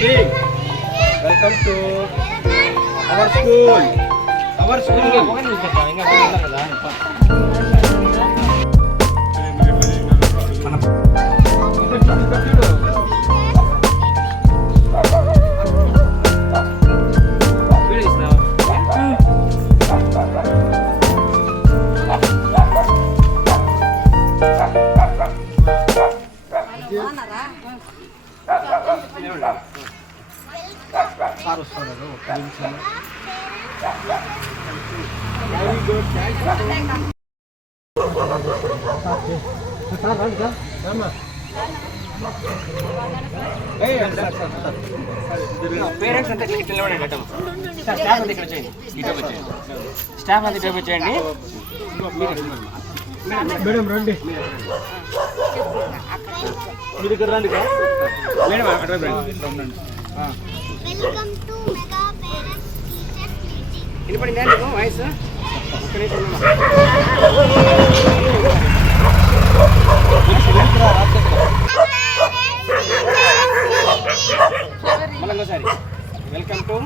meeting. Welcome to our school. Our parents అంతా ఇక్కడ నిలబడండి. స్టాఫ్ అంతా ఇక్కడ వచ్చేయండి. స్టాఫ్ అంతా ఇక్కడ వచ్చేయండి. మేడం రండి. మీరు ఇక్కడ రండి మేడం. అటువైపు రండి. వినపడిందా నీకు వాయిస్? మళ్ళొకసారి welcome to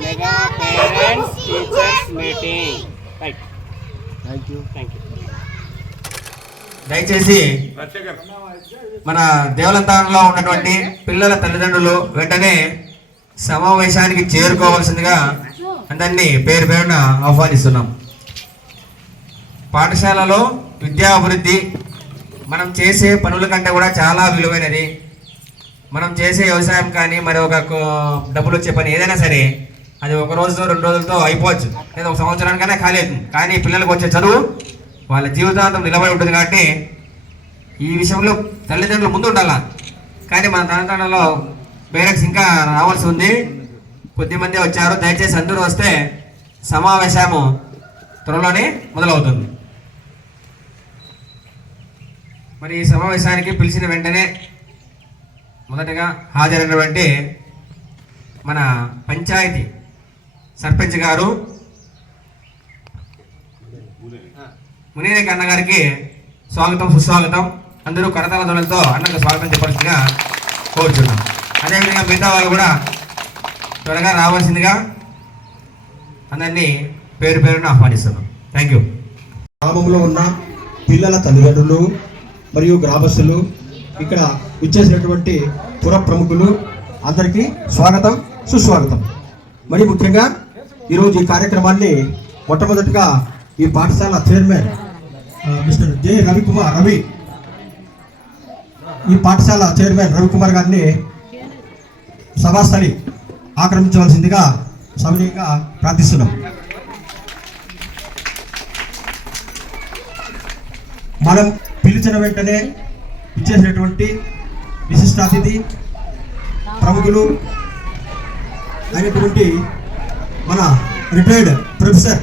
mega parents teachers meeting. Right. Thank you. దయచేసి మన దేవలంతానంలో ఉన్నటువంటి పిల్లల తల్లిదండ్రులు వెంటనే సమావేశానికి చేరుకోవాల్సిందిగా అందరినీ పేరు పేరున ఆహ్వానిస్తున్నాం. పాఠశాలలో విద్యా అభివృద్ధి మనం చేసే పనుల కంటే కూడా చాలా విలువైనది. మనం చేసే వ్యవసాయం కానీ మరి ఒక డబ్బులు వచ్చే పని ఏదైనా సరే అది ఒక రోజుతో 2 రోజులతో అయిపోవచ్చు, లేదా ఒక సంవత్సరానికైనా ఖాళీ అవుతుంది. కానీ పిల్లలకు వచ్చే చదువు వాళ్ళ జీవితాంతం నిలబడి ఉంటుంది. కాబట్టి ఈ విషయంలో తల్లిదండ్రులు ముందు ఉండాల. కానీ మన తల్లిదండ్రులలో పేరెంట్స్ ఇంకా రావాల్సి ఉంది. కొద్దిమంది వచ్చారు. దయచేసి అందరూ వస్తే సమావేశము త్వరలోనే మొదలవుతుంది. మరి ఈ సమావేశానికి పిలిచిన వెంటనే మొదటగా హాజరైనటువంటి మన పంచాయతీ సర్పంచ్ గారు మునేరేఖ అన్న గారికి స్వాగతం, సుస్వాగతం. అందరూ కరతాళ ధ్వనులతో అన్నకు స్వాగతం చెప్పాల్సిందిగా కోరుచున్నాం. అదేవిధంగా మిగతా వాళ్ళు కూడా త్వరగా రావాల్సిందిగా అందరినీ పేరు పేరున ఆహ్వానిస్తున్నాం. Thank you. గ్రామంలో ఉన్న పిల్లల తల్లిదండ్రులు మరియు గ్రామస్తులు, ఇక్కడ ఇచ్చేసినటువంటి పుర ప్రముఖులు అందరికీ స్వాగతం, సుస్వాగతం. మరి ముఖ్యంగా ఈరోజు ఈ కార్యక్రమాన్ని మొట్టమొదటిగా ఈ పాఠశాల చైర్మన్ మిస్టర్ జె రవి ఈ పాఠశాల చైర్మన్ రవికుమార్ గారిని సభాస్థలి ఆక్రమించవలసిందిగా సవినీయంగా ప్రార్థిస్తున్నాం. మనం పిలిచిన వెంటనే ఇచ్చేసినటువంటి విశిష్ట అతిథి ప్రముఖులు అయినటువంటి మన రిటైర్డ్ ప్రొఫెసర్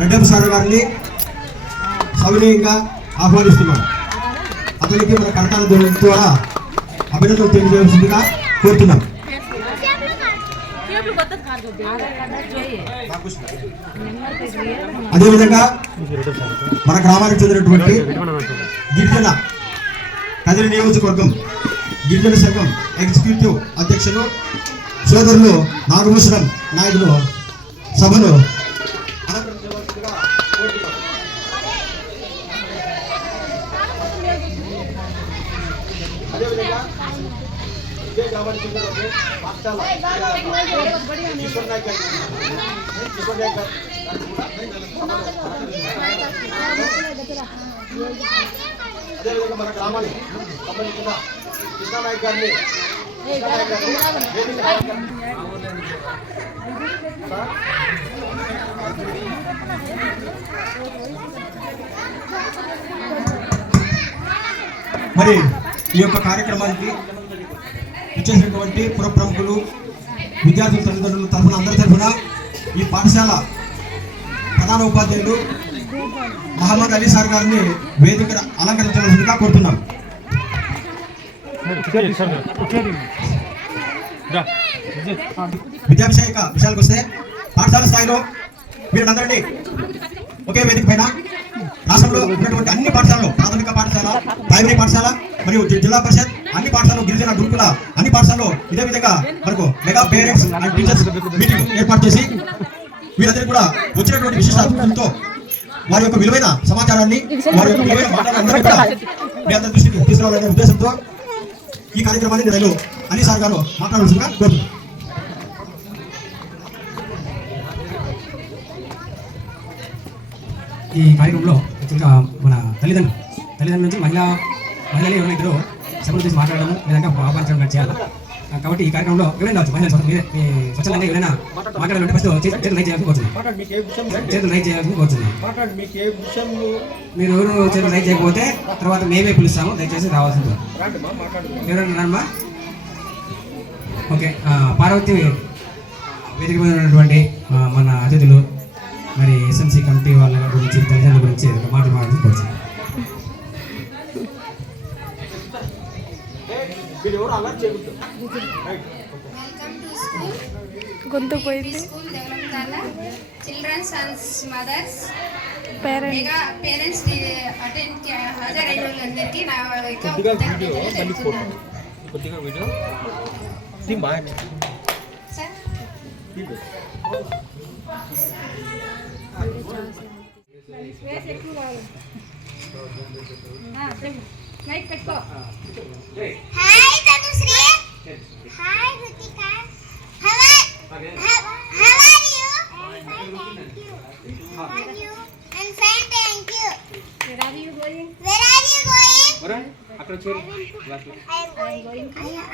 రెడ్డప్ప సార్ గారిని సవినీయంగా ఆహ్వానిస్తున్నాం. అతనికి మన కరతాళ ధ్వనుల ద్వారా అభినందనలు తెలియజేయాల్సిందిగా కోరుతున్నాం. అదేవిధంగా మన గ్రామానికి చెందినటువంటి గిరిజన కదిరి నియోజకవర్గం గిరిజన సంఘం ఎగ్జిక్యూటివ్ అధ్యక్షులు సోదరులు నాగభూషణం నాయుడు సభను అదేవిధంగా మన గ్రామానికి సంబంధించిన కృష్ణానాయక్ గారిని మరి ఈ యొక్క కార్యక్రమానికి ఇచ్చేసినటువంటి పుర ప్రముఖులు, విద్యార్థుల తల్లిదండ్రుల తరఫున అందరి తరఫున ఈ పాఠశాల ప్రధాన ఉపాధ్యాయులు మహమ్మద్ అలీ సార్ గారిని వేదిక అలంకరించవలసిందిగా కోరుతున్నాం. విద్యాభిషేక విషయాలకు వస్తే పాఠశాల స్థాయిలో మీరందరినీ ఒకే వేదిక పైన రాష్ట్రంలో ఉన్నటువంటి అన్ని పాఠశాలలో, ప్రాథమిక పాఠశాల, ప్రైమరీ పాఠశాల మరియు జిల్లా పరిషత్ అన్ని పాఠశాలలో గిరిజన గురుకుల అన్ని పాఠశాలలో ఇదే విధంగా మనకు mega parents and teachers meeting ఏర్పాటు చేసి వీరందరూ కూడా వచ్చినటువంటి విశిష్ట అతిథులతో వారి యొక్క విలువైన సమాచారాన్ని వారి యొక్క విలువైన మాటలందరినీ కూడా మీ అందరి దృష్టికి తీసుకురావాలనే ఉద్దేశంతో ఈ కార్యక్రమాన్ని నేను అలీ సార్ గారు మాట్లాడాల్సిందిగా కోరుతున్నాను. ఈ కార్యక్రమంలో ఇంకా మన తల్లిదండ్రుల నుంచి మహిళలు ఎవరైనా ఇద్దరు సభలు చేసి మాట్లాడడం లేదంటే ఆహ్వానించడం చేయాలి. కాబట్టి ఈ కార్యక్రమంలో ఎవరైనా రావచ్చు, మహిళలు స్వచ్ఛందంగా ఎవరైనా మాట్లాడాలంటే ఫస్ట్ చేతులు లైక్ చేయాలని కోరుతున్నాను. మీరు ఎవరు చేతులు లైక్ చేయకపోతే తర్వాత మేమే పిలుస్తాము, దయచేసి రావాల్సింది. ఎవరైనా రామ్మా. ఓకే, పార్వతి వేదిక మీద ఉన్నటువంటి మన అతిథులు మరి ఎస్ఎంసీ కమిటీ వాళ్ళ గురించి తల్లిదండ్రుల గురించి మాట్లాడాలని కోరుతున్నాను. Children's and mothers parents attend హాజరైన వాళ్ళందరికీ నా hi Tanushree. Hi Kritika. How are you? Thank you. I'm fine, thank you. Where are you going?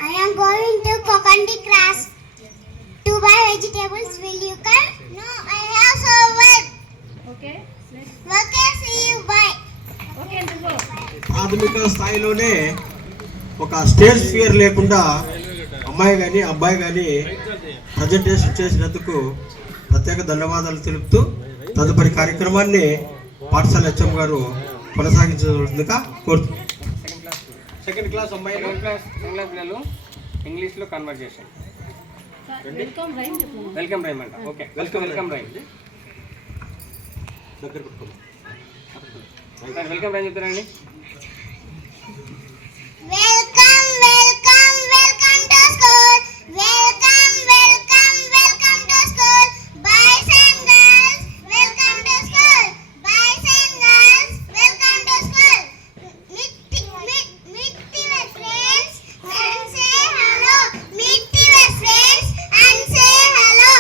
I am going to Kokandi class to buy vegetables. Will you come? No, I have some work. Okay. Okay, see you. Bye. Okay, and go. ప్రాథమిక స్థాయిలోనే ఒక stage fear లేకుండా అమ్మాయి కానీ అబ్బాయి కానీ presentation చేసినందుకు ప్రత్యేక ధన్యవాదాలు తెలుపుతూ తదుపరి కార్యక్రమాన్ని పాఠశాల హెచ్ఎం గారు కొనసాగించవలసిందిగా కోరుతున్నాను. సెకండ్ క్లాస్ అమ్మాయిలు పిల్లలు ఇంగ్లీష్లో conversation. Welcome, Rhyme. Welcome rhyme అంట. Okay, welcome rhyme. Welcome rhyme చెప్తారండి. Welcome, welcome, welcome to school. Welcome, welcome, welcome to school. Boys and girls, welcome to school. Boys and girls, welcome to school. Meet your friends and say hello. Meet your friends and say hello.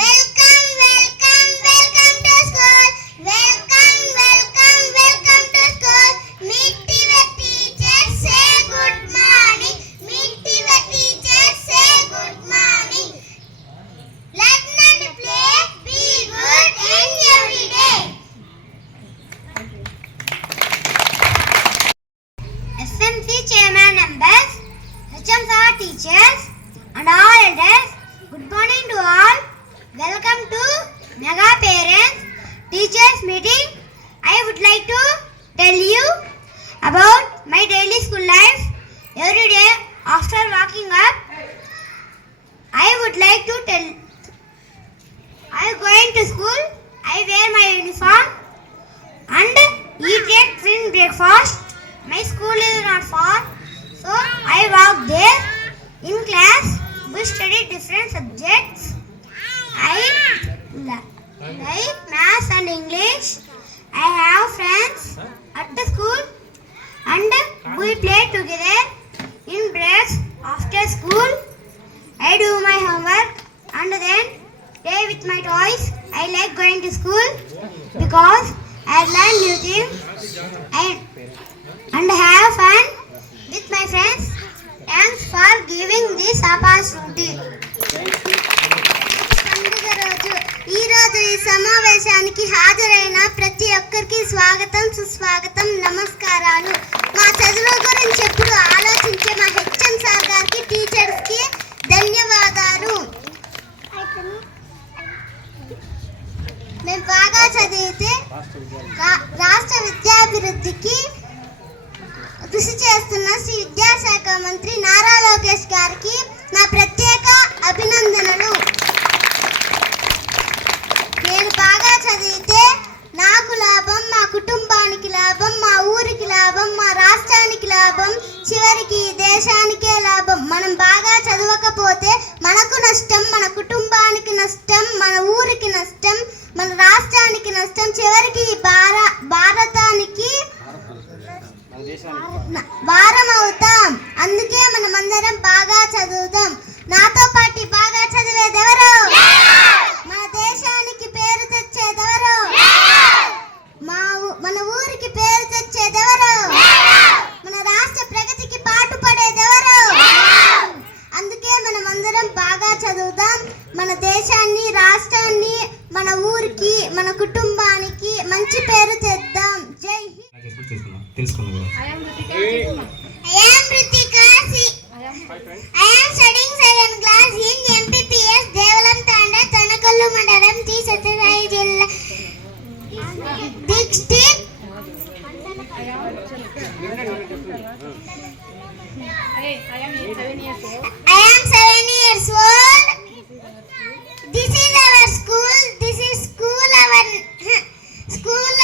Welcome, welcome, welcome to school. Welcome, welcome, welcome to school. Meet your teachers, say good morning. Meet your teachers, say good morning. Learn and play, be good and every day. SMC chairman members, HMs are teachers and all elders, good morning to all. Welcome to Mega Parents Teachers Meeting. I would like to tell you about my daily school life. Every day after waking up, I would like to tell I am going to school. I wear my uniform and eat a clean breakfast. My school is not far, so I walk there. In class, we study different subjects. I like maths and English. I have friends at the school and we play together in breaks after school. I do my homework and then play with my toys. I like going to school because I learn new things and have fun with my friends. Thanks for giving this opportunity. పండుగ రోజు ఈరోజు ఈ సమావేశానికి హాజరైన ప్రతి ఒక్కరికి స్వాగతం, సుస్వాగతం, నమస్కారాలు. మా చదువు గురించి ఎప్పుడు ఆలోచించే మా హెచ్ఎం సార్ గారికి, టీచర్స్కి ధన్యవాదాలు. మేము బాగా చదివితే రాష్ట్ర విద్యాభివృద్ధికి కృషి చేస్తున్న శ్రీ విద్యాశాఖ మంత్రి నారా లోకేష్ గారికి నా ప్రత్యేక అభినందనలు. నేను బాగా చదివితే నాకు లాభం, మా కుటుంబానికి లాభం, మా ఊరికి లాభం, మా రాష్ట్రానికి లాభం, చివరికి ఈ లేకపోతే మనకు నష్టం, మన కుటుంబానికి నష్టం, మన ఊరికి నష్టం, మన రాష్ట్రానికి నష్టం, చివరికి భారతానికి భారం అవుతాం. అందుకే మనమందరం బాగా చదువుదాం. నాతో పాటు బాగా చదివేదెవరు? మన దేశానికి పేరు తెచ్చేదెవరు? మన ఊరికి పేరు తెచ్చేదెవరు? మన రాష్ట్ర ప్రగతికి పాటుపడేదెవరు? అందుకే మనమందరం బాగా చదువుదాం. మన దేశాన్ని, రాష్ట్రాన్ని, మన ఊరికి, మన కుటుంబానికి మంచి పేరు తెద్దాం. జై Hind. I am Ritika. I am Ritika. I am studying 7th class in MPPS Devalam Tanda, Tanakallu Mandalam, T. Satyasai Jilla district. I am 7 years old. I am 7 years old. This is our school. This is school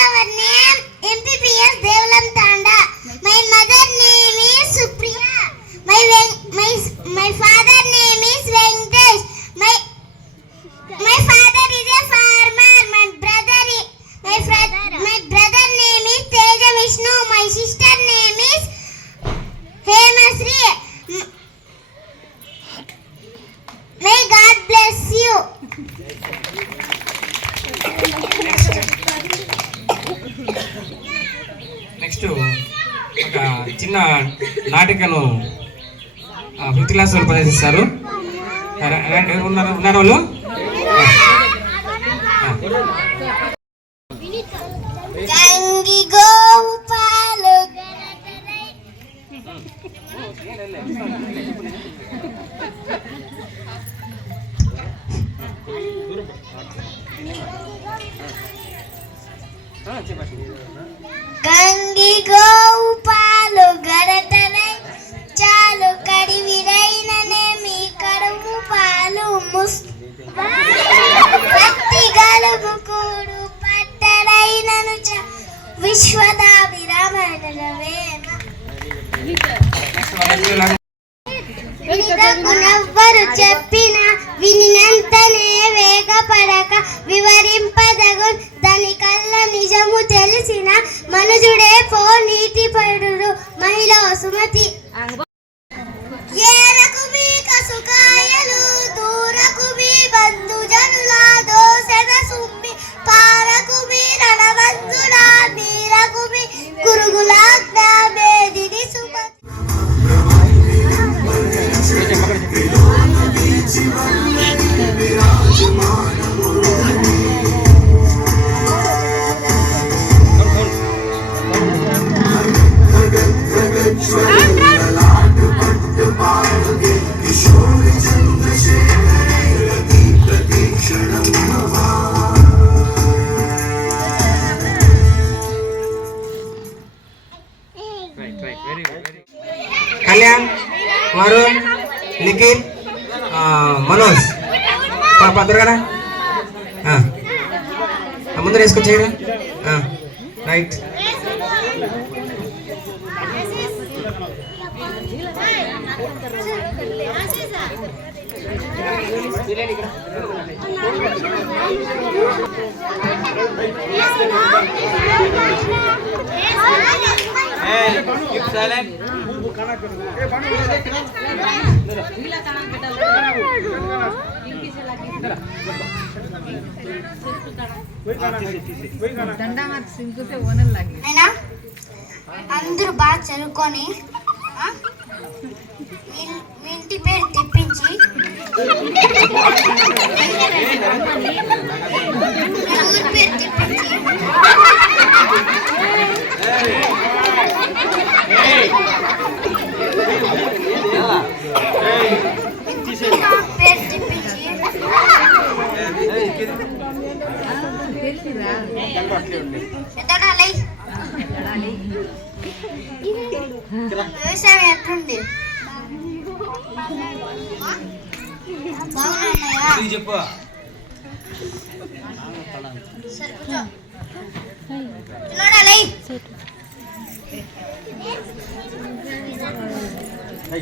our name MPPS Devalam Tanda. My mother name is Supriya. My father name is Venkatesh. My father is a farmer. My brother name is Teja Vishnu. My sister name is Hemasri. May God bless you. Next ఒక చిన్న నాటికను 5th class వాళ్ళు ప్రదర్శిస్తారు. ఉన్నారు వాళ్ళు? గంగి గోవు పాలు గంగి గోవు పాలు గడతరై చాలు కడివిరైననే మీ కడుపు పాలు భక్తి గలుపు కూడు పట్టడైనను విశ్వదాభిరామణవేమ నవ్వరు చెప్పిన వినినంతనే వేగపడక వివరింపదగు దాని కళ్ళ నిజము తెలిసిన మనుజుడే పో నీతి పరుడు మహిళ సుమతి. ఏరకు మీ కసుకాయలు దూరకు మీ బంధుజనుల దోసెన సుమ్మి పారకు మీ రణవంతుల మీరకు మీ కురుగుల జ్ఞామేదిని సుమతి. కళ్యాణ్, వరుణ్, నిఖిల్, మనోజ్ పద్దరుగా ముందర వేసుకొచ్చేయరా. రైట్. అందరూ బాగా చదువుకొని మీ ఇంటి పేరు తెప్పించి ఊరి పేరు తెప్పించి వ్యవసాయం ఎట్లుంది? చెప్పు. మా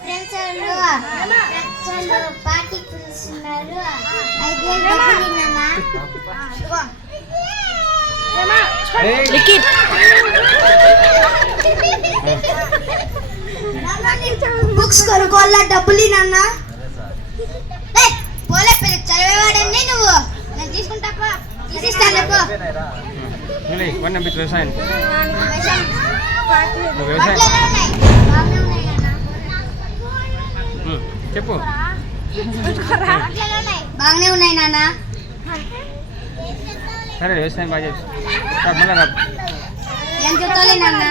ఫ్రెండ్స్ వాళ్ళు పార్టీకి పిలుస్తున్నారు. 5,000 డబ్బులు బుక్స్ కొనుక్కోవాల డబ్బులు నాన్న. పోలే పెద్ద చదివేవాడండి నువ్వు. నేను తీసుకుంటా తీసిస్తాను. వ్యవసాయం చెప్పు. బాగానే ఉన్నాయి నాన్న. సరే వ్యవసాయం బాగా చేసి ఏం చెప్తాలే నాన్న.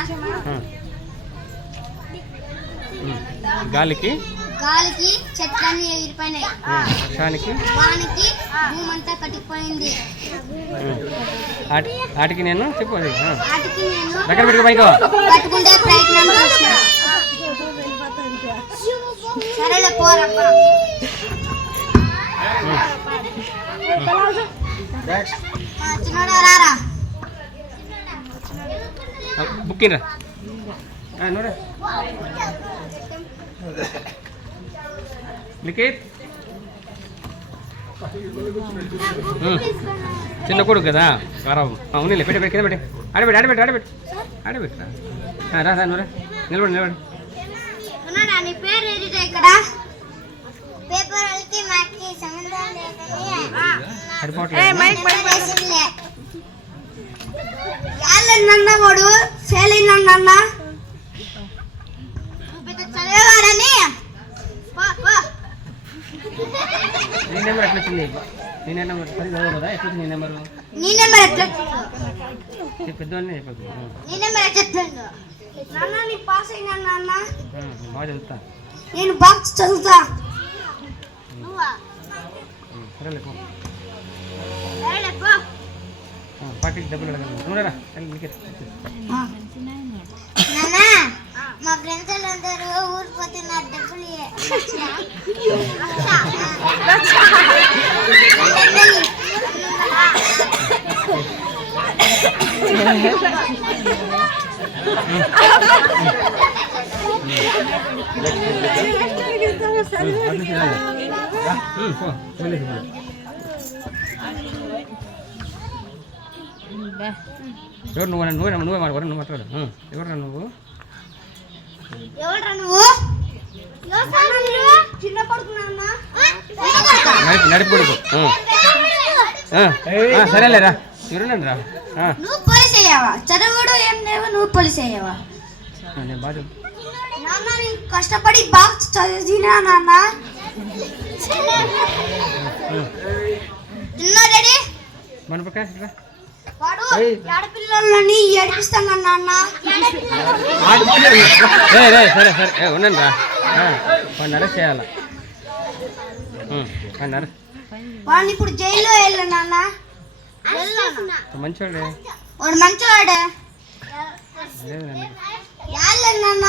గాలికి చెట్లన్నీ ఎగిరిపోయినాయి. వానికి భూమంతా కట్టిపోయింది. వాటికి నేను చెప్పు. అది వాటికి నేను దగ్గర పెట్టుకో పైకో పట్టుకుంటే ప్రయత్నం చేసిన. సరేలే పోరప్ప. చిన్నోడా రారా. బుక్కిండ్రా నూరా లిఖిత్. చిన్న కొడుకు కదా ఖరాబ్. అవునులే పెట్టి కింద పెట్టి ఆడబెట్టురా. రా నూరా నిలబడి. నీ పేరు ఏదిరా ఇక్కడ? పేపర్ వాళ్ళకి మాకి సంబంధం లేదని యాళ్ళన్నా వాడు ఫెయిల్ అయినా చదివేవాడని. నీ నెంబర్ ఎట్లా వచ్చింది? నీ నెంబర్ కదా ఎట్లా నీ నెంబరు? నీ నెంబర్ ఎట్లా పెద్దవాడిని చెప్పదు. నీ నెంబర్ ఎట్లా చెప్తాను నాన్న? నీ పాస్ అయినా నాన్న. బాగా చదువుతా. నేను బాగా చదువుతా. సరేలే పో. సరేలే పో. పార్టీకి డబ్బులు అడగదు. నూనెరా నాన్న మా ఫ్రెండ్స్ వాళ్ళందరూ ఊరు పోతున్నారు. డబ్బులు ఎవరు నువ్వే మాట్లాడు. ఎవరు నువ్వు? ఎవరా నువ్వు? చిన్న కొడుకున్నా. నడిపి కొడుకు. సరేలేరా ఎవరునండి రా. నువ్వు పోలీస్ అయ్యావా? చదువుడు ఏం లేవు, నువ్వు పోలీస్ అయ్యావా? నేను బాగా నాన్న నేను కష్టపడి బాగా చదివినా నాన్న. రెడీ మన ప్రకాష్ రా. వాడు ఆడపిల్లలని ఏడిపిస్తాను నాన్న. సరే ఉండండి రా. వాడిని అరెస్ట్ చేయాలా? వాడిని ఇప్పుడు జైల్లో వెళ్ళా నాన్న. మంచివాడే. వాడు మంచివాడే. నాన్న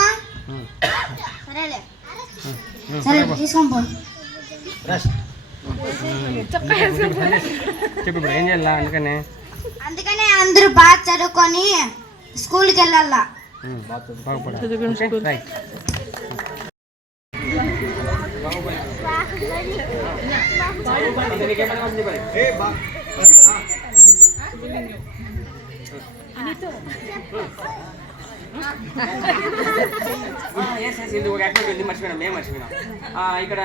సరేలే. సరే తీసుకోపో. చెప్పు ఇప్పుడు ఏం చేయాలా? అందుకనే అందరూ బాగా చదువుకొని స్కూల్కి వెళ్ళాలా. బాగుపడాలి. ఇక్కడ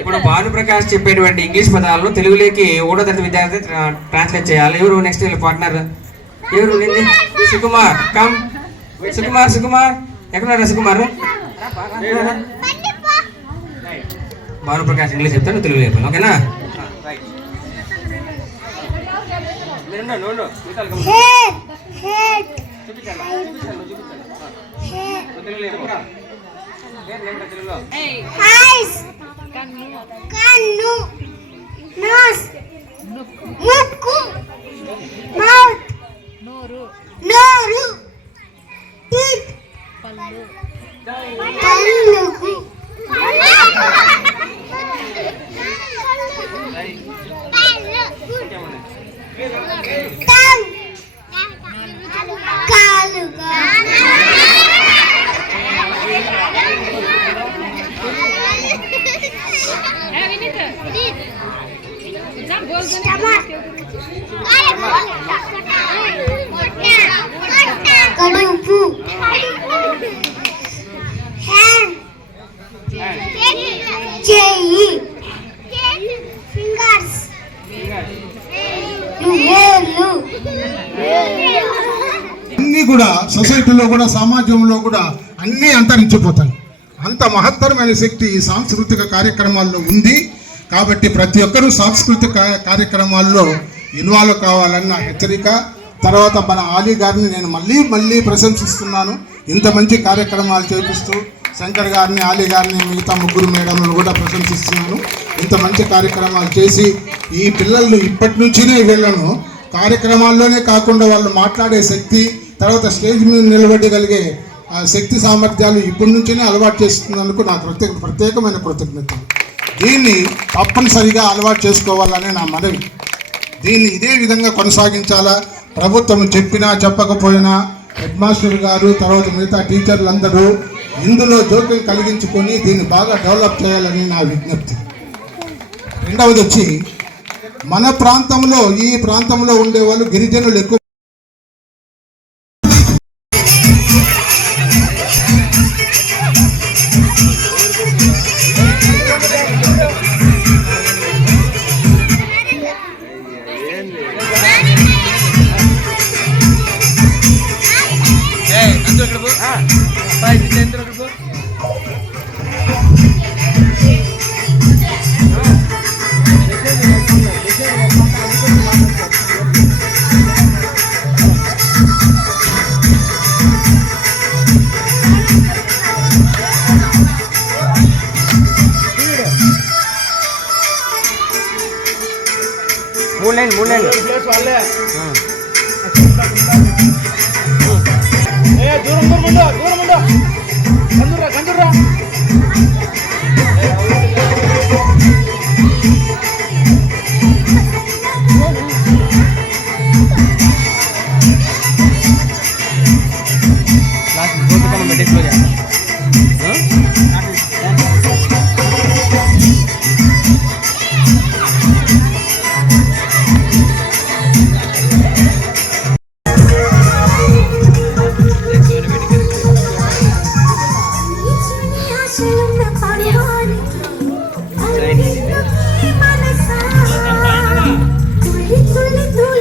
ఇప్పుడు భానుప్రకాష్ చెప్పేటువంటి ఇంగ్లీష్ పదాలను తెలుగులోకి 6వ తరగతి విద్యార్థి ట్రాన్స్లేట్ చేయాలి. ఎవరు నెక్స్ట్ పార్ట్నర్? ఎవరు? సుకుమార్ కమ్. సుకుమార్ ఎక్కడున్నారా? సుకుమార్ భానుప్రకాష్ ఇంగ్లీష్ చెప్తాను, తెలుగు చెప్పాను. ఓకేనా? కన్ను, నోస్, ముక్కు, మౌత్, నోరు, టీత్, కళ్ళు, అన్నీ కూడా సొసైటీలో కూడా సమాజంలో కూడా అన్నీ అంతరించిపోతాయి. అంత మహత్తరమైన శక్తి ఈ సాంస్కృతిక కార్యక్రమాల్లో ఉంది. కాబట్టి ప్రతి ఒక్కరూ సాంస్కృతిక కార్యక్రమాల్లో ఇన్వాల్వ్ కావాలన్న హెచ్చరిక. తర్వాత మన ఆలీ గారిని నేను మళ్ళీ ప్రశంసిస్తున్నాను. ఇంత మంచి కార్యక్రమాలు చేపిస్తూ శంకర్ గారిని, ఆలీ గారిని, మిగతా ముగ్గురు మేడంలను కూడా ప్రశంసిస్తున్నాను. ఇంత మంచి కార్యక్రమాలు చేసి ఈ పిల్లలు ఇప్పటి నుంచినే వీళ్ళను కార్యక్రమాల్లోనే కాకుండా వాళ్ళు మాట్లాడే శక్తి, తర్వాత స్టేజ్ మీద నిలబెట్టగలిగే శక్తి సామర్థ్యాలు ఇప్పటి నుంచినే అలవాటు చేస్తున్నందుకు నాకు ప్రత్యేకమైన కృతజ్ఞతలు. దీన్ని తప్పనిసరిగా అలవాటు చేసుకోవాలనే నా మనవి. దీన్ని ఇదే విధంగా కొనసాగించాలా. ప్రభుత్వం చెప్పినా చెప్పకపోయినా హెడ్ మాస్టర్ గారు, తర్వాత మిగతా టీచర్లందరూ ఇందులో జోక్యం కలిగించుకొని దీన్ని బాగా డెవలప్ చేయాలని నా విజ్ఞప్తి. రెండవది వచ్చి మన ప్రాంతంలో, ఈ ప్రాంతంలో ఉండేవాళ్ళు గిరిజనులు ఎక్కువ. మూడు లైన్లు మనసా తులి తులి తులి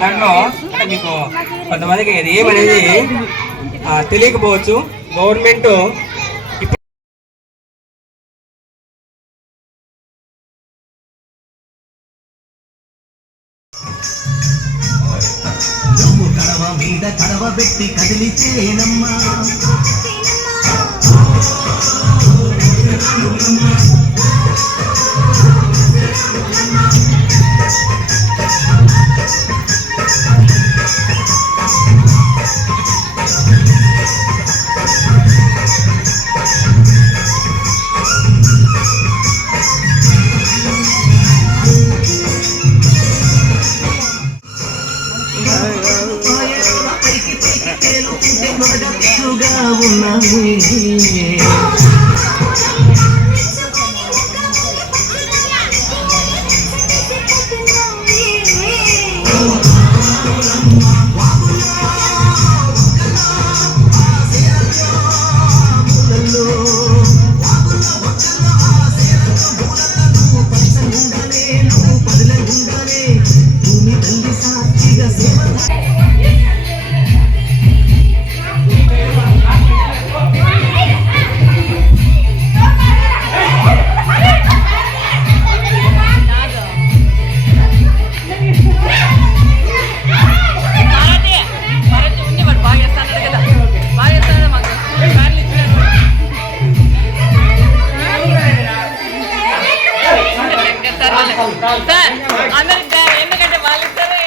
దాంట్లో అంటే మీకు కొంతమందికి ఇది ఏమనేది తెలియకపోవచ్చు. గవర్నమెంట్ కడవ మీద కడవ పెట్టి కదిలితేనమ్మా ఉన్నది ఎందుకంటే వాళ్ళిద్దరే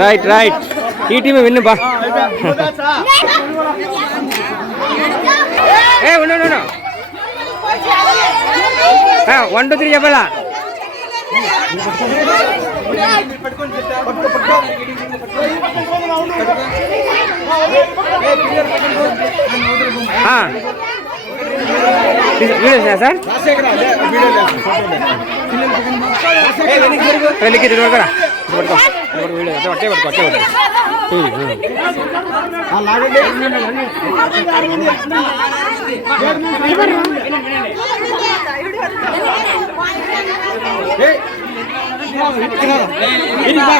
రైట్ రైట్ ఈ టీమే విన్ను బా ఏ ఉండు 1 2 3 చెప్పాలా వీడియో సార్ వెళ్ళి దొరకరా వీడియో పట్టుకో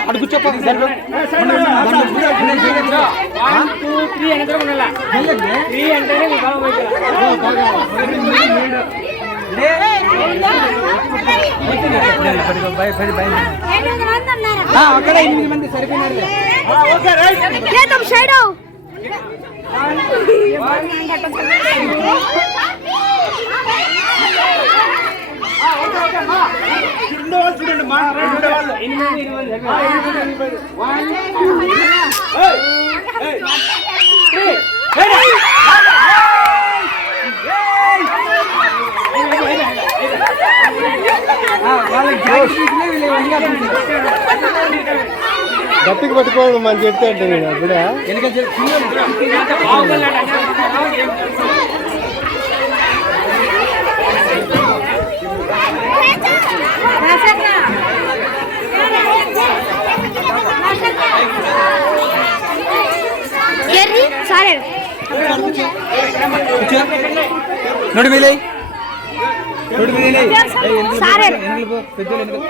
అడుగు చెప్ప 1 2 3 అంటే ఉండాల 3 అంటేనే మీ కాలం అక్కడ 8 మంది సరిపోయినారు చూడండి మా వాళ్ళు 8 గట్టికి పట్టుకోవడం మనం చెప్తే అంటే నేను అప్పుడే ನೋಡಿ ಮೇಲೆ పెద్దలు